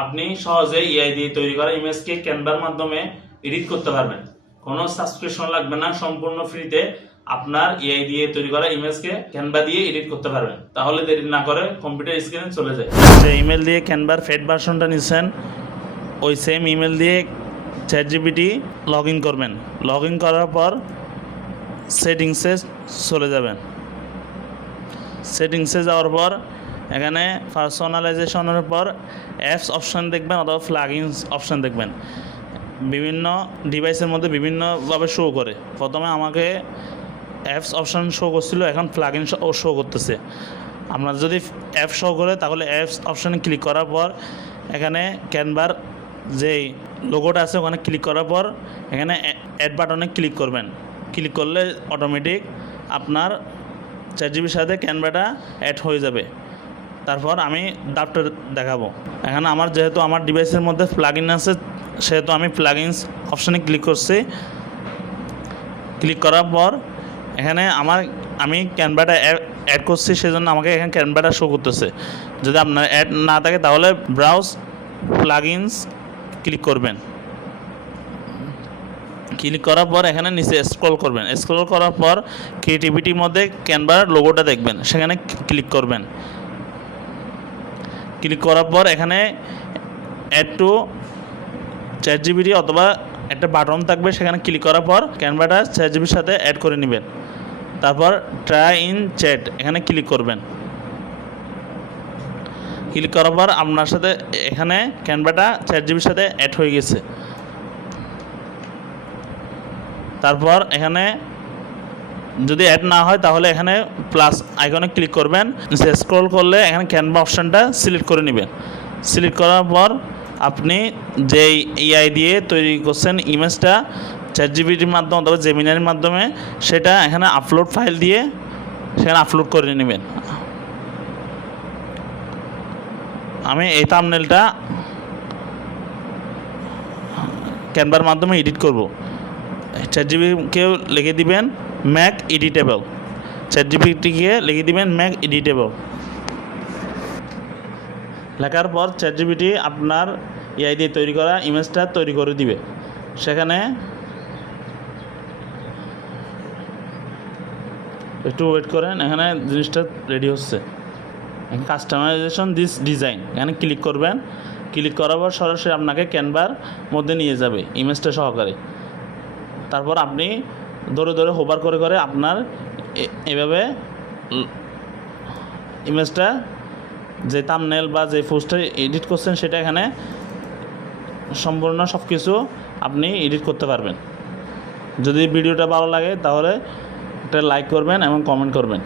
আপনি সহজে এআই দিয়ে তৈরি করা ইমেজকে ক্যানভার মাধ্যমে এডিট করতে পারবেন। কোনো সাবস্ক্রিপশন লাগবে না, সম্পূর্ণ ফ্রিতে আপনার এআই দিয়ে তৈরি করা ইমেজকে ক্যানভা দিয়ে এডিট করতে পারবেন। তাহলে দেরি না করে কম্পিউটার স্ক্রিনে চলে যায়। যে ইমেল দিয়ে ক্যানভার ফেড ভার্সনটা নিচ্ছেন, ওই সেম ইমেল দিয়ে চ্যাটজিপিটি লগ ইন করবেন। লগ ইন করার পর সেটিংসে চলে যাবেন। সেটিংসে যাওয়ার পর এখানে পার্সোনালাইজেশনের পর অ্যাপস অপশান দেখবেন অথবা প্লাগইনস অপশান দেখবেন। বিভিন্ন ডিভাইসের মধ্যে বিভিন্নভাবে শো করে। প্রথমে আমাকে অ্যাপস অপশান শো করছিল, এখন প্লাগইন শো করতেছে। আপনার যদি অ্যাপ শো করে তাহলে অ্যাপস অপশানে ক্লিক করার পর এখানে ক্যানভার যেই লোগোটা আছে ওখানে ক্লিক করার পর এখানে অ্যাড বাটনে ক্লিক করবেন। ক্লিক করলে অটোমেটিক আপনার চ্যাটজিপিটির সাথে ক্যানভাটা অ্যাড হয়ে যাবে। তারপর আমি ডাফটা দেখাবো। এখানে আমার যেহেতু আমার ডিভাইসের মধ্যে প্লাগইন আছে সেহেতু আমি প্লাগইনস অপশানে ক্লিক করছি। ক্লিক করার পর এখানে আমি ক্যানভাটা অ্যাড করছি, সেজন্য আমাকে এখানে ক্যানভাটা শো করতেছে। যদি আপনার অ্যাড না থাকে তাহলে ব্রাউজ প্লাগইনস ক্লিক করবেন। ক্লিক করার পর এখানে নিচে স্ক্রল করবেন। স্ক্রল করার পর ক্রিয়েটিভিটির মধ্যে ক্যানভার লোগোটা দেখবেন, সেখানে ক্লিক করবেন। ক্লিক করার পর এখানে অ্যাড টু চ্যাটজিপিটি অথবা একটা বাটন থাকবে, সেখানে ক্লিক করার পর ক্যানভাটা চ্যাটজিপিটির সাথে অ্যাড করে নেবেন। তারপর ট্রাই ইন চ্যাট এখানে ক্লিক করবেন। ক্লিক করার পর আপনার সাথে এখানে ক্যানভাটা চ্যাটজিপিটির সাথে অ্যাড হয়ে গেছে। তারপর এখানে যদি অ্যাড না হয় তাহলে এখানে প্লাস আইকনে ক্লিক করবেন। স্ক্রল করলে এখানে ক্যানভা অপশানটা সিলেক্ট করে নেবেন। সিলেক্ট করার পর আপনি যেই এআই দিয়ে তৈরি করছেন ইমেজটা চ্যাটজিপিটির মাধ্যমে অথবা জেমিনাইয়ের মাধ্যমে সেটা এখানে আপলোড ফাইল দিয়ে সেখানে আপলোড করে নেবেন। আমি এই থাম্বনেলটা ক্যানভার মাধ্যমে এডিট করব। চ্যাটজিপিটিকেও লিখে দিবেন ম্যাক এডিটেবল, চ্যাটজিপিটিকে লিখে দিবেন ম্যাক এডিটেবল। লেখার পর চ্যাটজিপিটি আপনার এআই দিয়ে তৈরি করা ইমেজটা তৈরি করে দিবে। সেখানে একটু ওয়েট করেন, এখানে জিনিসটা রেডি হচ্ছে। কাস্টমাইজেশন দিস ডিজাইন এখানে ক্লিক করবেন। ক্লিক করার পর সরাসরি আপনাকে ক্যানভার মধ্যে নিয়ে যাবে ইমেজটা সহকারে। তারপর আপনি ধরে ধরে হোভার করে করে আপনার এভাবে ইমেজটা যে থাম্বনেল বা যে পোস্টার এডিট করছেন সেটা এখানে সম্পূর্ণ সব কিছু আপনি এডিট করতে পারবেন। যদি ভিডিওটা ভালো লাগে তাহলে একটা লাইক করবেন এবং কমেন্ট করবেন।